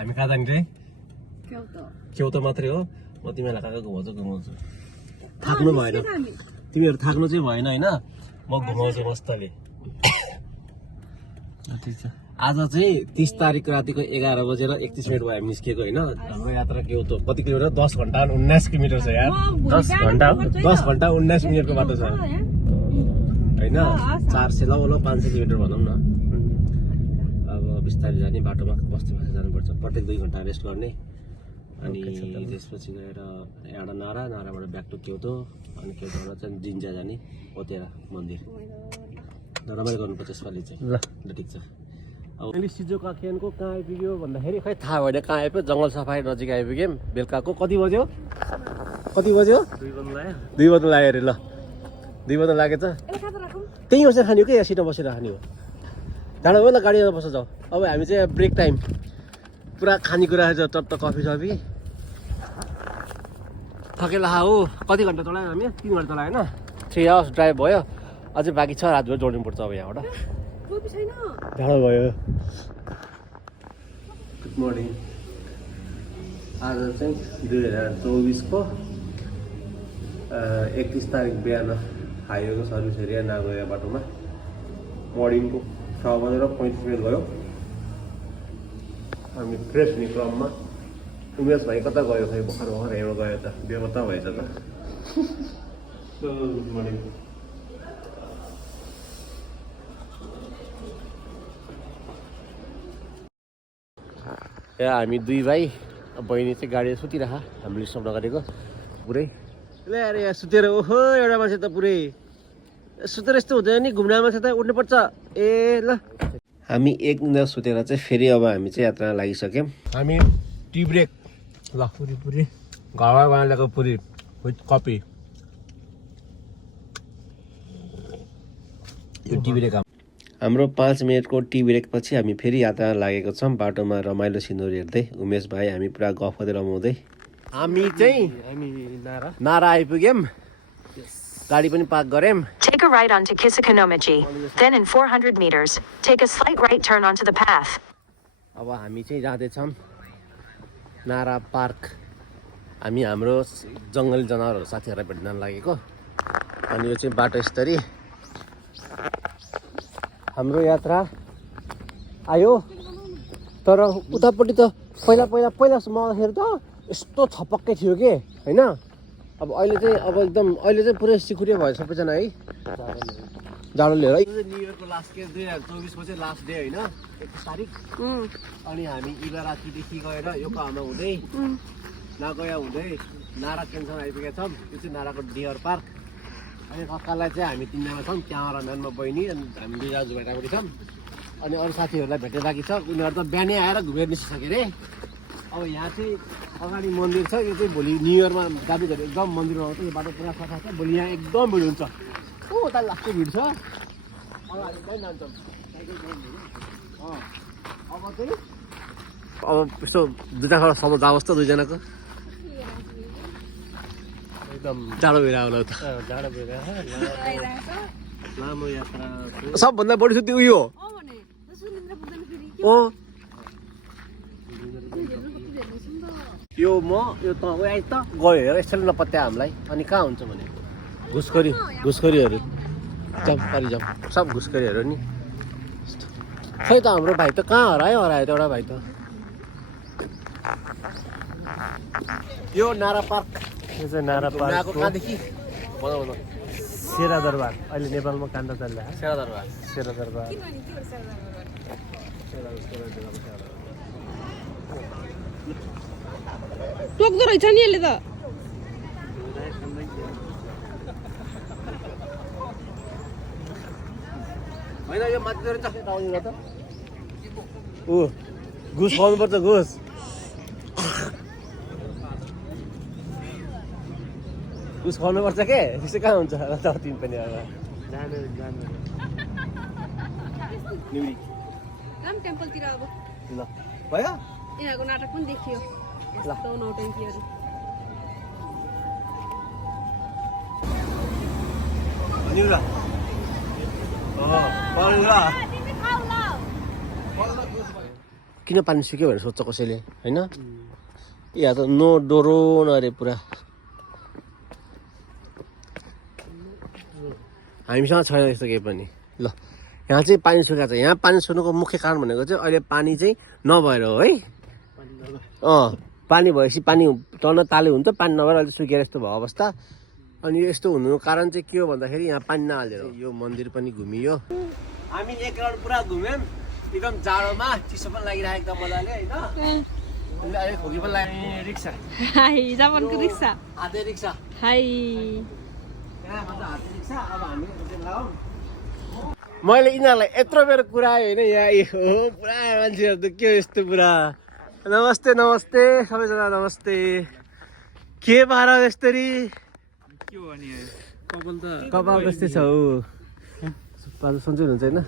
हामी कहाँ जाने रे क्योतो मात्रै हो म तिमीलाई कहाँ घुमाउँछु थाक्नु भएन तिमीहरू थाक्नु चाहिँ भएन हैन म घुमाउँछु मस्तले आज चाहिँ 30 तारिक रातिको 11 बजेर 31 मिनेट भयो हामी निस्केको हैन हाम्रो यात्रा क्योतो कति किलोमिटर 10 घण्टा 19 किलोमिटर छ यार 10 घण्टा 19 मिनेटको बाटो छ हैन 400 ल 500 किलोमिटर भनौं न अब बिस्तारै जाने बाटोमा बस्ती जानुपर्छ प्रत्येक 2 घण्टा रेस्ट गर्ने अनि त्यसपछि गएर एउटा नाराबाट ब्याक टु क्योतो अनि क्योतोबाट चाहिँ जिन्जा जाने पोतेरा मन्दिर रमाइलो गर्नुपर्छ यसपालि चाहिँ ल ठिक छ अब सिजोका क्यानको कहाँ आइपुग्यो भन्दाखेरि खै थाहा भएन कहाँ आइपुग्यो जङ्गल सफारी नजिक आइपुग्यौँ बेलुकाको कति बज्यो 2 बज्नु लाग्यो अरे ल 2 बज्नु लागेछ त्यही बसेर खाने हो कि या सिटमा बसेर खाने हो जाँदा भयो ल गाडीमा बसेर जाऊ अब हामी चाहिँ ब्रेक टाइम पुरा खानेकुरा छ टट्ट कफी सफी थकेला हो कति घन्टा चलायो हामी 3 घन्टा चलायो होइन 3 आवर्स ड्राइभ भयो अझै बाँकी छ रातभर जोड्नुपर्छ अब यहाँबाट ढाडो भयो गुड मर्निङ आज चाहिँ 2024 को 31 तारिक बिहान हाइवेको सर्भिस एरिया नागोया बाटोमा मर्निङको 6:35 भयो हामी फ्रेस हुने क्रममा उमेश भाइ कता गयो खै भर्खर हेर्नु गयो त बेपत्ता भएछ त गुड मर्निङ हामी 2 भाइ बहिनी चाहिँ गाडी सुतिरह हामीले डिस्टर्ब नगरेको पुरै ल यार यहाँ सुतेर ओहो एउटा मान्छे त पुरै सुतेर यस्तो हुँदैन नि घुम्ने मान्छे त उठ्नुपर्छ ए ल हामी एक दिन सुतेर चाहिँ फेरि अब हामी चाहिँ यात्रामा लागिसक्यौँ हामी टी ब्रेक ल पुरी घरमा बनाएको पुरी विथ कफी यो टी ब्रेक हाम्रो 5 मिनेटको टी ब्रेक पछि हामी फेरि यात्रामा लागेको छौँ बाटोमा रमाइलो सिनरी हेर्दै उमेश भाइ हामी पुरा गफ गर्दै रमाउँदै हामी चाहिँ नारा आइपुग्यौँ गाडी पनि पार्क गर्यौँ Take a right onto Kisakanomichi. Then in 400 meters, take a slight right turn onto the path. अब हामी चाहिँ जाँदैछौँ नारा पार्क हामी हाम्रो जङ्गली जनावरहरू साथीहरूलाई भेट्न लागेको अनि यो चाहिँ बाटो स्तरी हाम्रो यात्रा आयो तर उतापट्टि त पहिला मगाउँदाखेरि त यस्तो छपक्कै थियो के हैन अब अहिले चाहिँ पुरै सिकुरिया भयो सबैजना है जाडो लिएर है न्यु इयरको लास्ट के 2024 को चाहिँ लास्ट डे हैन 31 तारिक अनि हामी इबा रातिदेखि गएर यो काममा हुँदै नागोया हुँदै नारा केन्सम आइपुगेका छौँ यो चाहिँ नाराको डियर पार्क अनि कक्कालाई चाहिँ हामी 3 जना छौँ क्यामेराम्यानमा बहिनी अनि हामी 2 दाजु भेटाएको छौँ अनि अरू साथीहरूलाई भेट्ने बाँकी छ उनीहरू त बिहानै आएर घुमेर निस्किसके रे अब यहाँ चाहिँ अगाडि मन्दिर छ यो चाहिँ भोलि न्यु इयरमा दाजुहरू एकदम मन्दिरमा आउँछ यो बाटो पुरा सफा छ भोलि यहाँ एकदम भिड हुन्छ ओ उता लास्टको भिड छ अब हामी कहीँ जान्छौँ अब चाहिँ अब यस्तो 2 जना सम्म जाओस् त 2 जनाको एकदम जाडो भइरहेको होला त जाडो भइरहेको लामो यात्रा सबभन्दा बढी सुत्ती उयो हो यो म यो त आइ त गयो हेर यसरी नपत्या हामीलाई अनि कहाँ हुन्छ भने घुसखोरीहरू पारि जाउँ सब घुसखोरीहरू नि खै त हाम्रो भाइ त कहाँ हरायो त एउटा भाइ त यो नारा पार्क यो चाहिँ नारा पार्कको कहाँदेखि बनाउनु सेरा दरबार अहिले नेपालमा काण्ड चलिरहेको सेरा दरबार टोक्दो रहेछ नि यसले त होइन यो माथि रहेछ त ऊ घुस खुवाउनुपर्छ घुस खुवाउनुपर्छ के त्यस्तो कहाँ हुन्छ तिमी पनि अब राम टेम्पलतिर अब ल भयो यिनीहरूको नाटक पनि देखियो यस्तो नौटङ्कीहरू किन पानी सुक्यो भनेर सोध्छ कसैले होइन यहाँ त नो डोरो अरे पुरा हामीसँग छैन यस्तो केही पनि ल यहाँ चाहिँ पानी सुकाएको छ यहाँ पानी सुक्नुको मुख्य कारण भनेको चाहिँ अहिले पानी चाहिँ नभएर हो है पानी भएपछि पानी टन्न ताले हुन्छ पानी नभएर अहिले सुकेर यस्तो भयो अवस्था अनि यस्तो हुनुको कारण चाहिँ के हो भन्दाखेरि यहाँ पानी नहालेर यो मन्दिर पनि घुमियो हामी एक राउन्ड पुरा घुम्यौँ एकदम जाडोमा चिसो पनि लागिरहेको छ मजाले होइन अहिले खोकी पनि लाग्यो रिक्सा हाई जापानको रिक्सा हाते रिक्सा हाई यहाँ भन्छ हाते रिक्सा अब हामी लगाउँ मैले यिनीहरूलाई यत्रो बेर कुराएँ होइन यहाँ पुरा मान्छेहरू त के यस्तो पुरा नमस्ते नमस्ते सबैजना नमस्ते के पार यस्तरी कपाल त्यस्तै छ हौ सन्चै हुनुहुन्छ होइन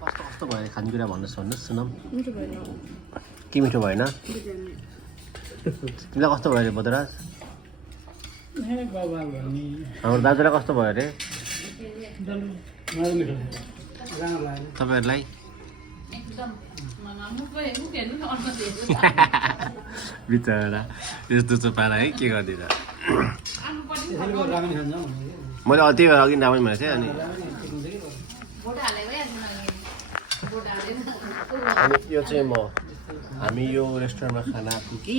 कस्तो कस्तो भयो खानेकुरा भन्नुहोस् सुनौँ के मिठो भएन तिमीलाई कस्तो भयो अरे बदराज हाम्रो दाजुलाई कस्तो भयो अरे तपाईँहरूलाई बिचरा यस्तो चोपाएर है के गरिदिएर मैले अति अघि रामेन भनेको थिएँ अनि यो चाहिँ हामी यो रेस्टुरेन्टमा खाना आएको कि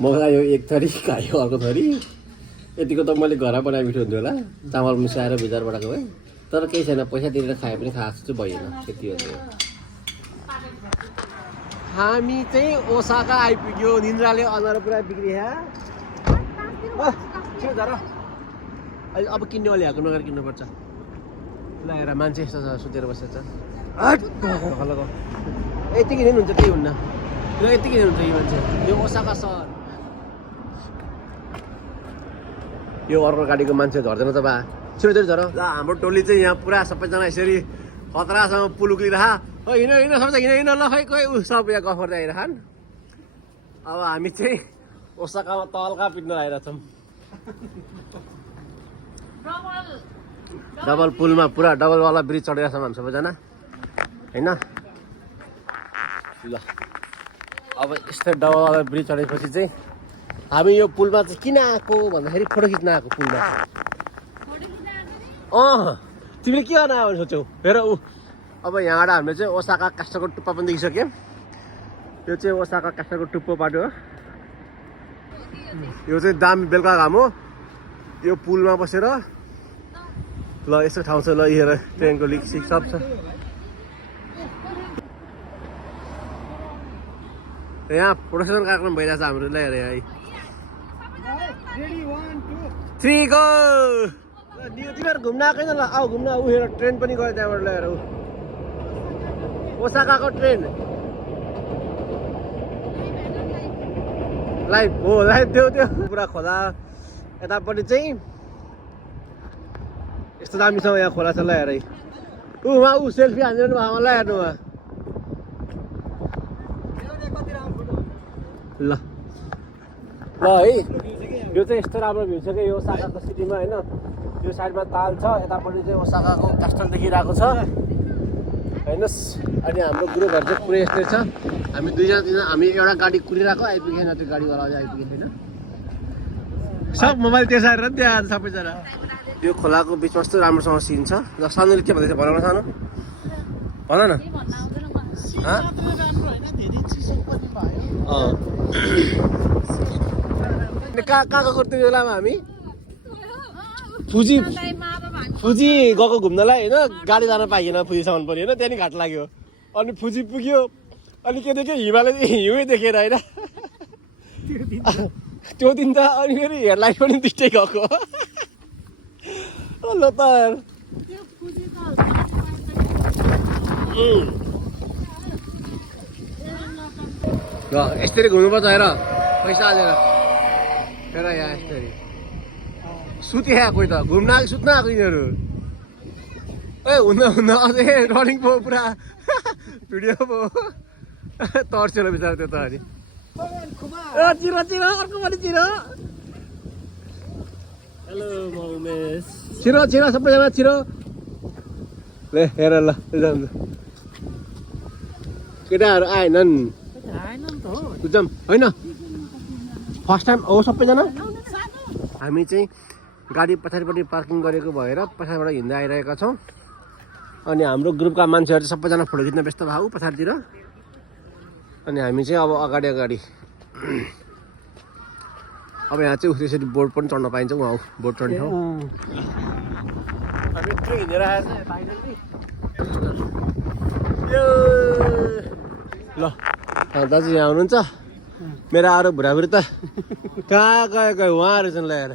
मलाई यो एक थरी खायो अर्को थरी यतिको त मैले घरमा बनाए मिठो हुन्थ्यो होला चामल मिसाएर भिजार बनाएको है तर केही छैन पैसा तिरेर खाए पनि खाएको चाहिँ भएन त्यति हो हामी चाहिँ ओसाका आइपुग्यो निन्द्राले अनुहार पुरा बिग्रिया अहिले अब किन्ने वाली हाको नगरेर किन्नुपर्छ ल हेर मान्छे यस्तो छ सुतेर बसेछ यति किने हुन्छ केही हुन्न यो यति किने हुन्छ यो मान्छे यो ओसाका सहर यो अर्को गाडीको मान्छे झर्दैन त बा छिटो झर ल हाम्रो टोली चाहिँ यहाँ पुरा सबैजना यसरी खतरासँग पुल उक्लिरह हिँड हिँड सबैजना हिँड ल खै खोइ ऊ सब यहाँ गफ गर्दै आइरहन् अब हामी चाहिँ ओसाकामा तल्का पिट्न आइरहेछौँ डबल पुलमा पुरा डबलवाला ब्रिज चढेर छौँ हामी सबैजना होइन ल अब यस्तो डबलवाला ब्रिज चढेपछि चाहिँ हामी यो पुलमा चाहिँ किन आएको भन्दाखेरि फोटो खिच्न आएको पुलमा तिमीले के गर्न आयो भने सोच्यौ हेर ऊ अब यहाँबाट हामीले चाहिँ ओसाका कास्टको टुप्पा पनि देखिसक्यौँ यो चाहिँ ओसाका कास्टको टुप्पो बाटो हो यो चाहिँ दामी बेलुका घाम हो यो पुलमा बसेर ल यस्तो ठाउँ छ ल हेर ट्रेनको लिक सिक सब छ यहाँ प्रोडक्सन कार्यक्रम भइरहेछ हाम्रो ल हेर यहाँ 3 गो तिमीहरू घुम्न आएको ल आऊ घुम्न ऊ हेर ट्रेन पनि गयो त्यहाँबाट ल्याएर ऊ ओसाकाको ट्रेन लाइभ हो लाइभ देऊ त्यो पुरा खोला यतापट्टि चाहिँ यस्तो दामीसँग यहाँ खोला छ ल हेर उहाँ ऊ सेल्फी हान्दिनु आमा ल हेर्नु उहाँ ल ल है यो चाहिँ यस्तो राम्रो भ्यू छ कि यो ओसाकाको सिटीमा होइन यो साइडमा ताल छ यतापट्टि चाहिँ ओसाकाको कास्टल देखिरहेको छ हेर्नुहोस् अनि हाम्रो ग्रुपहरू चाहिँ पुरै यस्तै छ हामी दुईजना हामी एउटा गाडी कुरिरहेको आइपुगेन त्यो गाडीवाला अझै आइपुगेको छैन सब मोबाइल तेर्साएर त्यहाँ आज सबैजना यो खोलाको बिचमा यस्तो राम्रोसँग सिन छ ल सानोले के भन्दैछ भन न सानो भन न कहाँ गएको त्यो बेलामा हामी फुजी गएको घुम्नलाई होइन गाडी जान पाइएन फुजीसम्म पनि होइन त्यहाँदेखि घाट लाग्यो अनि फुजी पुग्यो अनि के देख्यो हिमालय हिउँै देखेर होइन त्यो दिन त अनि फेरि हेडलाइट पनि दुइटै गएको ल त ल यसरी घुम्नुपर्छ हेर पैसा हालेर हेर यहाँ यसरी सुते कोही त घुम्न आएको सुत्न आएको यिनीहरू ए हुन्न अझै रनिङ भयो पुरा भिडियो भयो तर्सेर बिचरा त्यो त अनि चिरो चिरो अर्को पनि चिरो हेलो छिरो छिरो सबैजना छिरो ले हेर ल केटाहरू आएनन् बुझ्छौँ होइन फर्स्ट टाइम हो सबैजना हामी चाहिँ गाडी पछाडिपट्टि पार्किङ गरेको भएर पछाडिबाट हिँड्दै आइरहेका छौँ अनि हाम्रो ग्रुपका मान्छेहरू चाहिँ सबैजना फोटो खिच्न व्यस्त भएको पछाडितिर अनि हामी चाहिँ अब अगाडि अब यहाँ चाहिँ त्यसरी बोर्ड पनि चढ्न पाइन्छ उहाँ बोर्ड चढ्ने ठाउँ हामी त्यो हिँडेर आएर ल दाजु यहाँ हुनुहुन्छ मेरो अरू भुराभुरी त कहाँ गएको उहाँहरू चाहिँ ल्याएर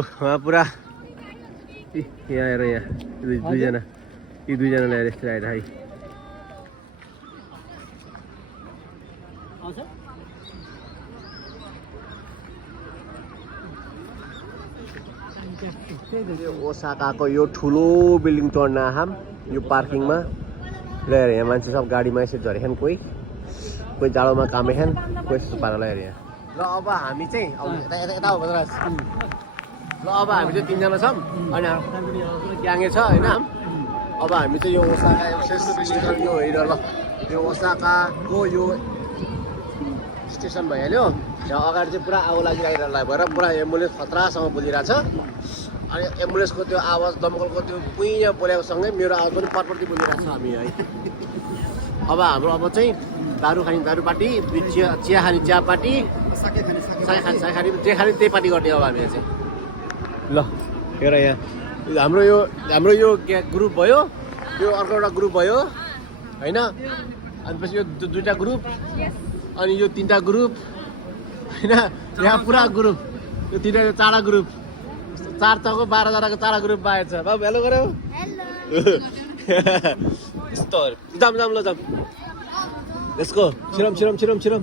उहाँ पुरा यहाँ आएर यहाँ दुईजना ल्याएर यस्तो आएर है ओसाकाको यो ठुलो बिल्डिङ चढ्न आहाम यो पार्किङमा ल्याएर यहाँ मान्छे सब गाडीमा यसरी झरेछन् कोही जाडोमा कामेछन् कोही यस्तो पारा ल्याएर यहाँ ल अब हामी चाहिँ यता हो बदराज ल अब हामी चाहिँ 3 जना छौँ अनि ग्याङे छ होइन अब हामी चाहिँ यो ओसाका यो हेर ल यो ओसाकाको यो स्टेसन भइहाल्यो यहाँ अगाडि चाहिँ पुरा आगो लागिरहेको भएर पुरा एम्बुलेन्स खतरासँग बोलिरहेछ अनि एम्बुलेन्सको त्यो आवाज दमकलको त्यो कुइँ बोलेको सँगै मेरो आवाज पनि परपट्टि बोलिरहेको छ हामी है अब हाम्रो अब चाहिँ दारू खाने दारू पार्टी चिया खाने चिया पार्टी साई खाने जे खाने त्यही पार्टी गर्ने अब हामी चाहिँ ल हेर यहाँ हाम्रो यो ग्रुप भयो यो अर्को एउटा ग्रुप भयो होइन अनि पछि यो दुईवटा ग्रुप अनि यो 3टा ग्रुप होइन यहाँ पुरा ग्रुप यो 4टा ग्रुप 4 चौको 12 जनाको 4 ग्रुप बाहेक छ बाबु हेलो गरौ यस्तो जाम ल जाम यसको छिरम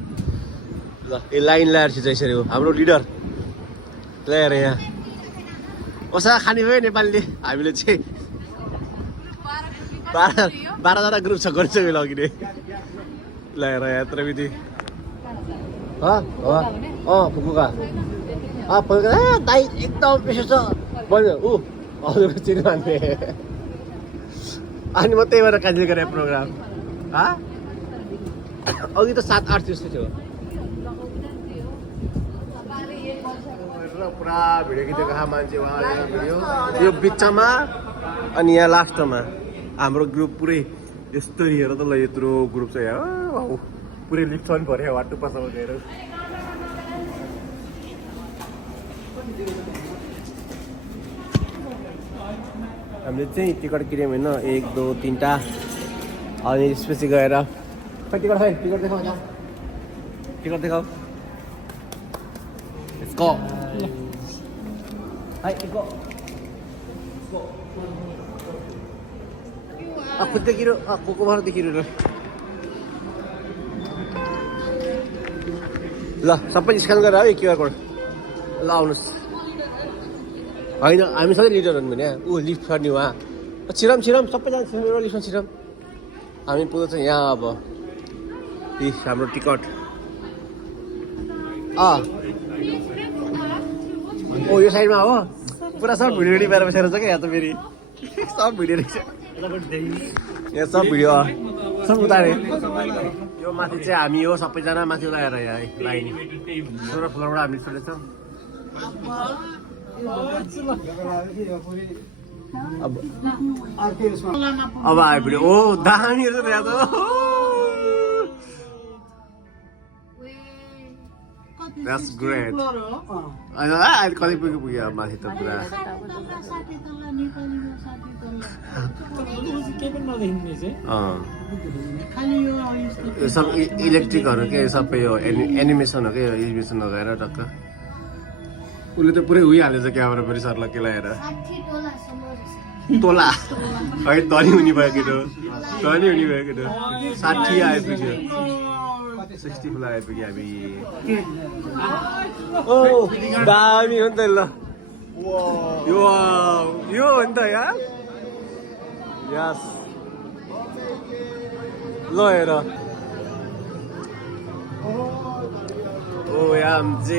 ल ए लाइन ल्याएर छिर्छ यसरी हो हाम्रो लिडर ल्याएर यहाँ ओसा खाने भयो नेपालीले हामीले चाहिँ 12 जना ग्रुप छ गर्छ लगिने ल्याएर यत्र विधि फुकुका दाइ एकदम पेसो छ भन्यो हजुर चिनी मान्ने अनि म त्यही भएर क्यान्सल गरेँ प्रोग्राम अघि त 7-8 जस्तो थियो पुरा भिडियो खिचेको मान्छे यो बिचमा अनि यहाँ लास्टमा हाम्रो ग्रुप पुरै यस्तो हेर त ल यत्रो ग्रुप छ यहाँ पुरै लिफ्ट पनि पऱ्यो वाटो पसमा गएर हामीले चाहिँ टिकट किन्यौँ होइन 1 2 3टा अनि त्यसपछि गएर टिकट देखाऊ यसको खुद्देखिरो कोकोभरदेखिरो ल सबै स्क्यान गरेर है क्युआर कोड ल आउनुहोस् होइन हामी सधैँ लिडर हुनु भने लिफ्ट गर्ने उहाँ छिरम सबैजना एउटा लिफ्टमा छिरम हामी पुग्छ यहाँ अब हाम्रो टिकट यो साइडमा हो पुरा सब भिडियो रेडी भएर बसेर छ क्या यहाँ त फेरि सब भिडियो रहेछ यहाँ सब भिडियो सब उतारे यो माथि चाहिँ हामी हो सबैजना माथि लगाएर यहाँ है लाइन 16 फ्लोरबाट हामी छोडेछौँ अब आयो भिडियो दामी रहेछ यहाँ त That's great. अहिले कति पुग्यो माथि त पुरा सब इलेक्ट्रिकहरू के सबै यो एनिमेसन हो क्या एनिमेसन लगाएर टक्क उसले त पुरै उइहालेछ क्यामेरा पनि सरलाई केलाएर तोला है धनी हुने भयो केटो 60 आइपुग्यो 60 फुल आइपुग्यो हामी दामी हो नि त ल यो हो नि त यार यस ल हेर OMG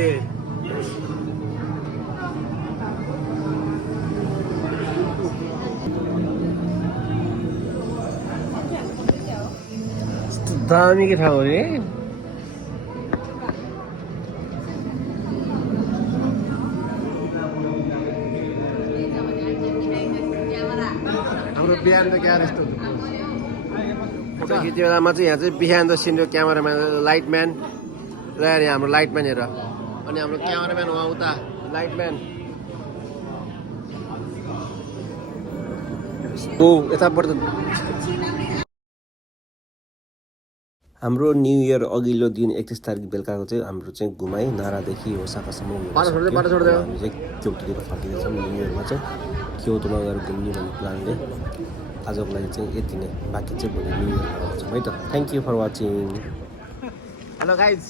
दामीकै ठाउँ हो रे हाम्रो बिहान त क्या यस्तो फोटो खिच्ने बेलामा चाहिँ यहाँ चाहिँ बिहान त सिन्यो क्यामेराम्यान लाइटम्यान र यहाँ हाम्रो लाइटम्यान हेर अनि हाम्रो क्यामेराम्यान उहाँ उता लाइटम्यान ओ यताबाट हाम्रो न्यु इयर अघिल्लो दिन 31 तारिक बेलुकाको चाहिँ हाम्रो चाहिँ घुमाइ नारादेखि ओसाकासम्म हामी चाहिँ क्योटोतिर फर्किँदैछौँ न्यु इयरमा चाहिँ क्योटोमा गएर घुम्ने भन्ने प्लानले आजको लागि चाहिँ यति नै बाँकी चाहिँ भोलि न्यु इयरमा आउँछौँ है त thank you for watching hello guys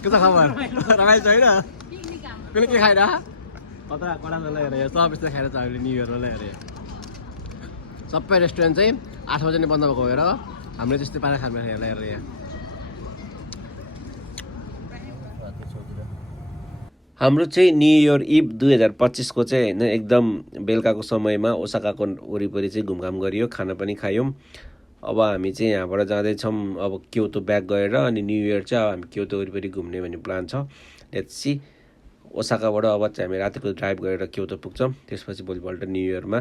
के छ खबर रमाइलो छ होइन कसले के खाएर कता कडा लगाएर यहाँ सब यस्तो खाएर छ हामीले न्यु इयरमा लगाएर सबै रेस्टुरेन्ट चाहिँ 8 बजे नै बन्द भएको भएर हामीले त्यस्तै पारा खाना ल्याएर यहाँ हाम्रो चाहिँ न्यु इयर इभ 2025 को चाहिँ होइन एकदम बेलुकाको समयमा ओसाकाको वरिपरि चाहिँ घुमघाम गरियो खाना पनि खायौँ अब हामी चाहिँ यहाँबाट जाँदैछौँ अब क्योटो ब्याक गएर अनि न्यु इयर चाहिँ अब हामी क्योटो वरिपरि घुम्ने भन्ने प्लान छ लेट्स सी ओसाकाबाट अब चाहिँ हामी रातिको ड्राइभ गरेर क्योटो पुग्छौँ त्यसपछि भोलिपल्ट न्यु इयरमा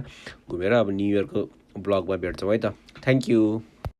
घुमेर अब न्यु इयरको ब्लगमा भेट्छौँ है त थ्याङ्क यू